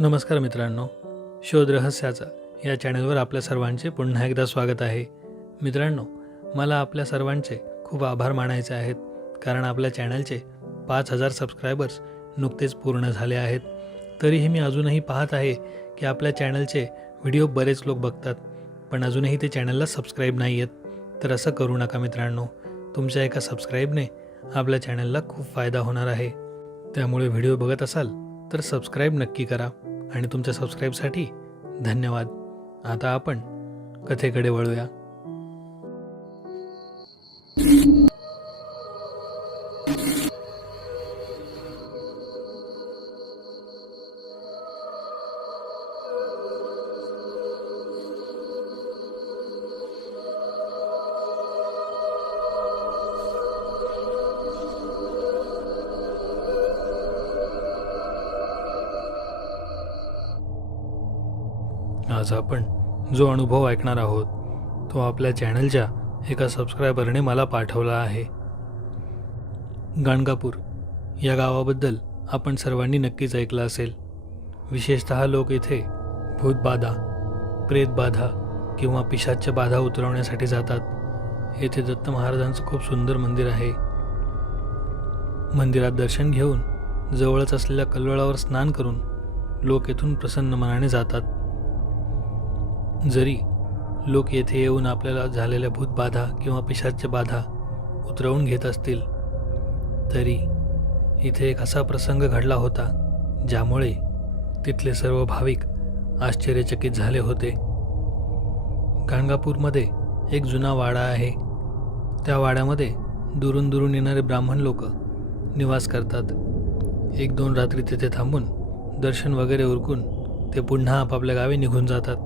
नमस्कार मित्रांनो शोध रहस्याचा या चॅनलवर आपल्या सर्वांचे पुन्हा एकदा स्वागत आहे. मित्रांनो मला आपल्या सर्वांचे खूप आभार मानायचे आहेत कारण आपल्या चॅनलचे पाच हजार सबस्क्रायबर्स नुकतेच पूर्ण झाले आहेत. तरीही मी अजूनही पाहत आहे की आपल्या चॅनलचे व्हिडिओ बरेच लोक बघतात पण अजूनही ते चॅनलला सबस्क्राईब नाही आहेत. तर असं करू नका मित्रांनो तुमच्या एका सबस्क्राईबने आपल्या चॅनलला खूप फायदा होणार आहे. त्यामुळे व्हिडिओ बघत असाल तर सबस्क्राईब नक्की करा. आणि तुमच्या सबस्क्राईबसाठी धन्यवाद. आता आपण कथेकडे वळूया. आज आपण जो अनुभव ऐकणार आहोत तो आपल्या चॅनलच्या एका सबस्क्रायबरने मला पाठवला आहे. गाणगापूर या गावाबद्दल आपण सर्वांनी नक्कीच ऐकलं असेल. विशेषत लोक इथे भूतबाधा प्रेतबाधा किंवा पिशाच्या बाधा उतरवण्यासाठी जातात. येथे दत्त महाराजांचं खूप सुंदर मंदिर आहे. मंदिरात दर्शन घेऊन जवळच असलेल्या कल्वळावर स्नान करून लोक येथून प्रसन्न मनाने जातात. जरी लोक येथे येऊन आपल्याला झालेल्या भूतबाधा किंवा पिशाच्या बाधा उतरवून घेत असतील तरी इथे एक असा प्रसंग घडला होता ज्यामुळे तिथले सर्व भाविक आश्चर्यचकित झाले होते. गाणगापूरमध्ये एक जुना वाडा आहे. त्या वाड्यामध्ये दुरून दुरून येणारे ब्राह्मण लोक निवास करतात. एक दोन रात्री तिथे थांबून दर्शन वगैरे उरकून ते पुन्हा आपापल्या गावी निघून जातात.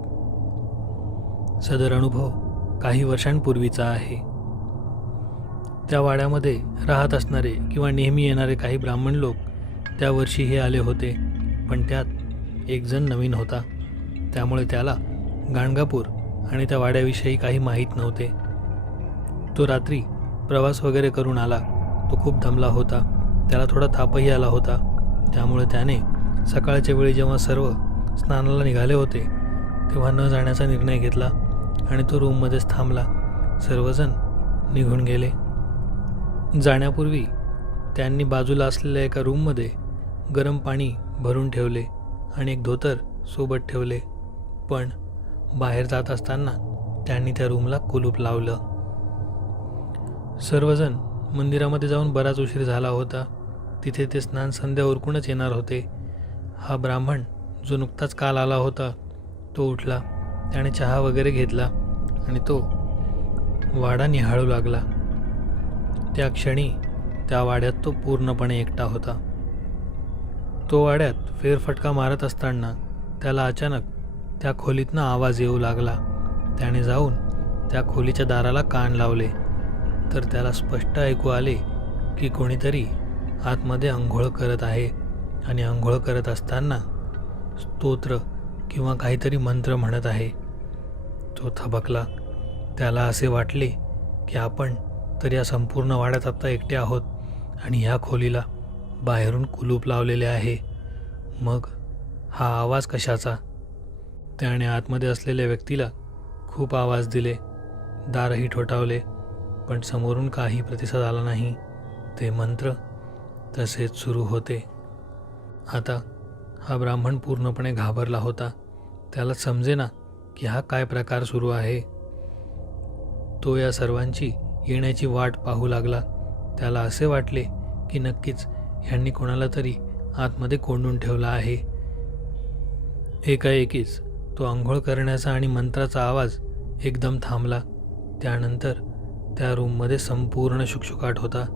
सदर अनुभव काही वर्षांपूर्वीचा आहे. त्या वाड्यामध्ये राहत असणारे किंवा नेहमी येणारे काही ब्राह्मण लोक त्या वर्षीही आले होते पण त्यात एकजण नवीन होता. त्यामुळे त्याला गाणगापूर आणि त्या वाड्याविषयी काही माहीत नव्हते. तो रात्री प्रवास वगैरे करून आला. तो खूप दमला होता. त्याला थोडा तापही आला होता. त्यामुळे त्याने सकाळच्या वेळी जेव्हा सर्व स्नानाला निघाले होते तेव्हा न जाण्याचा निर्णय घेतला. आणि तो रूममध्येच थांबला. सर्वजण निघून गेले. जाण्यापूर्वी त्यांनी बाजूला असलेल्या एका रूममध्ये गरम पाणी भरून ठेवले आणि एक धोतर सोबत ठेवले. पण बाहेर जात असताना त्यांनी त्या रूमला कुलूप लावलं. सर्वजण मंदिरामध्ये जाऊन बराच उशीर झाला होता. तिथे ते स्नान संध्या उरकूनच येणार होते. हा ब्राह्मण जो नुकताच काल आला होता तो उठला. त्याने चहा वगैरे घेतला आणि तो वाडा निहाळू लागला. त्या क्षणी त्या वाड्यात तो पूर्णपणे एकटा होता. तो वाड्यात फेरफटका मारत असताना त्याला अचानक त्या खोलीतनं आवाज येऊ लागला. त्याने जाऊन त्या खोलीच्या दाराला कान लावले. तर त्याला स्पष्ट ऐकू आले की कोणीतरी आतमध्ये आंघोळ करत आहे आणि आंघोळ करत असताना स्तोत्र किंवा काहीतरी मंत्र म्हणत आहे. तो थबकला. त्याला असे वाटले की आपण तर या संपूर्ण वाड्यात आत्ता एकटे आहोत आणि ह्या खोलीला बाहेरून कुलूप लावलेले आहे. मग हा आवाज कशाचा? त्याने आतमध्ये असलेल्या व्यक्तीला खूप आवाज दिले. दारही ठोठावले पण समोरून काही प्रतिसाद आला नाही. ते मंत्र तसेच सुरू होते. आता हा ब्राह्मण पूर्णपणे घाबरला होता. त्याला समजेना की हा काय प्रकार सुरू आहे. तो या सर्वांची येण्याची वाट पाहू लागला. त्याला असे वाटले की नक्कीच ह्यांनी कोणाला तरी आतमध्ये कोंडून ठेवला आहे. एकाएकीच तो आंघोळ करण्याचा आणि मंत्राचा आवाज एकदम थांबला. त्यानंतर त्या रूममध्ये संपूर्ण शुकशुकाट होता.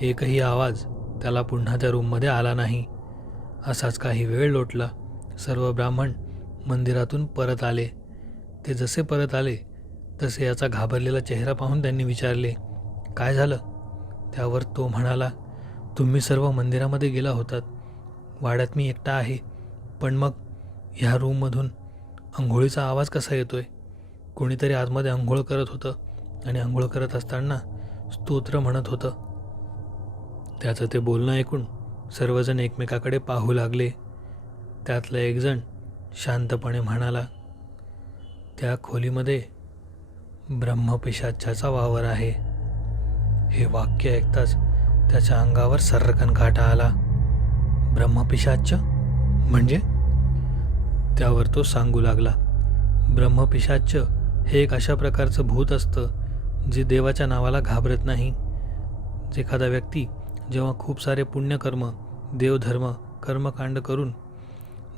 एकही आवाज त्याला पुन्हा त्या रूममध्ये आला नाही. असाच काही वेळ लोटला सर्व ब्राह्मण मंदिरातून परत आले. ते जसे परत आले तसे याचा घाबरलेला चेहरा पाहून त्यांनी विचारले काय झालं? त्यावर तो म्हणाला तुम्ही सर्व मंदिरामध्ये गेला होतात. वाड्यात मी एकटा आहे. पण मग ह्या रूममधून आंघोळीचा आवाज कसा येतोय? कोणीतरी आतमध्ये आंघोळ करत होतं आणि आंघोळ करत असताना स्तोत्र म्हणत होतं. त्याचं ते बोलणं ऐकून सर्वजण एकमेकाकडे पाहू लागले. त्यातला एकजण शांतपणे म्हणाला त्या खोलीमध्ये ब्रह्मपिशाच्याचा वावर आहे. हे वाक्य ऐकताच त्याच्या अंगावर सर्रकन काटा आला. ब्रह्मपिशाच्च म्हणजे? त्यावर तो सांगू लागला ब्रह्मपिशाच्च हे एक अशा प्रकारचं भूत असतं जे देवाच्या नावाला घाबरत नाही. एखादा व्यक्ती जेव्हा खूप सारे पुण्यकर्म देवधर्म कर्मकांड करून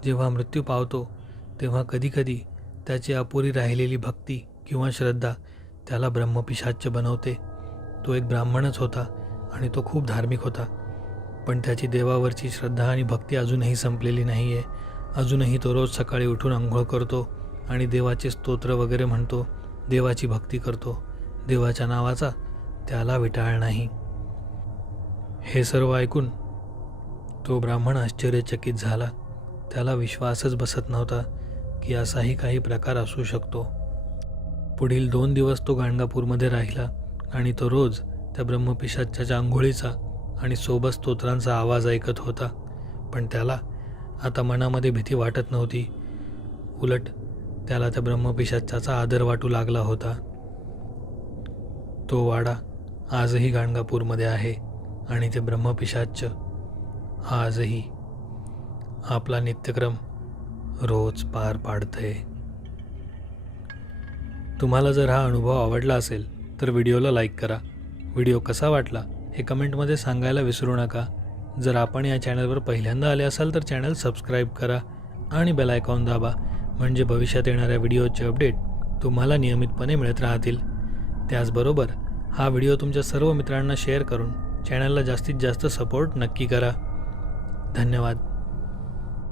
जेव्हा मृत्यू पावतो तेव्हा कधीकधी त्याची अपुरी राहिलेली भक्ती किंवा श्रद्धा त्याला ब्रह्मपिशाच्य बनवते. तो एक ब्राह्मणच होता आणि तो खूप धार्मिक होता. पण त्याची देवावरची श्रद्धा आणि भक्ती अजूनही संपलेली नाही आहे अजूनही तो रोज सकाळी उठून आंघोळ करतो आणि देवाचे स्तोत्र वगैरे म्हणतो देवाची भक्ती करतो. देवाच्या नावाचा त्याला विटाळ नाही. हे सर्व ऐकून तो ब्राह्मण आश्चर्यचकित झाला. त्याला विश्वासच बसत नव्हता की असाही काही प्रकार असू शकतो. पुढील दोन दिवस तो गाणगापूरमध्ये राहिला आणि तो रोज त्या ब्रह्मपिशाच्या आंघोळीचा आणि सोबत स्तोत्रांचा आवाज ऐकत होता. पण त्याला आता मनामध्ये भीती वाटत नव्हती. उलट त्याला त्या ब्रह्मपिशाच्याचा आदर वाटू लागला होता. तो वाडा आजही गाणगापूरमध्ये आहे. आणि ते ब्रह्मपिशाच्च आजही आपला नित्यक्रम रोज पार पाडतंय. तुम्हाला जर हा अनुभव आवडला असेल तर व्हिडिओला लाईक करा. व्हिडिओ कसा वाटला हे कमेंटमध्ये सांगायला विसरू नका. जर आपण या चॅनलवर पहिल्यांदा आले असाल तर चॅनल सबस्क्राईब करा आणि बेल आयकॉन दाबा. म्हणजे भविष्यात येणाऱ्या व्हिडिओचे अपडेट तुम्हाला नियमितपणे मिळत राहतील. त्याचबरोबर हा व्हिडिओ तुमच्या सर्व मित्रांना शेअर करून चॅनलला जास्तीत जास्त सपोर्ट नक्की करा. धन्यवाद.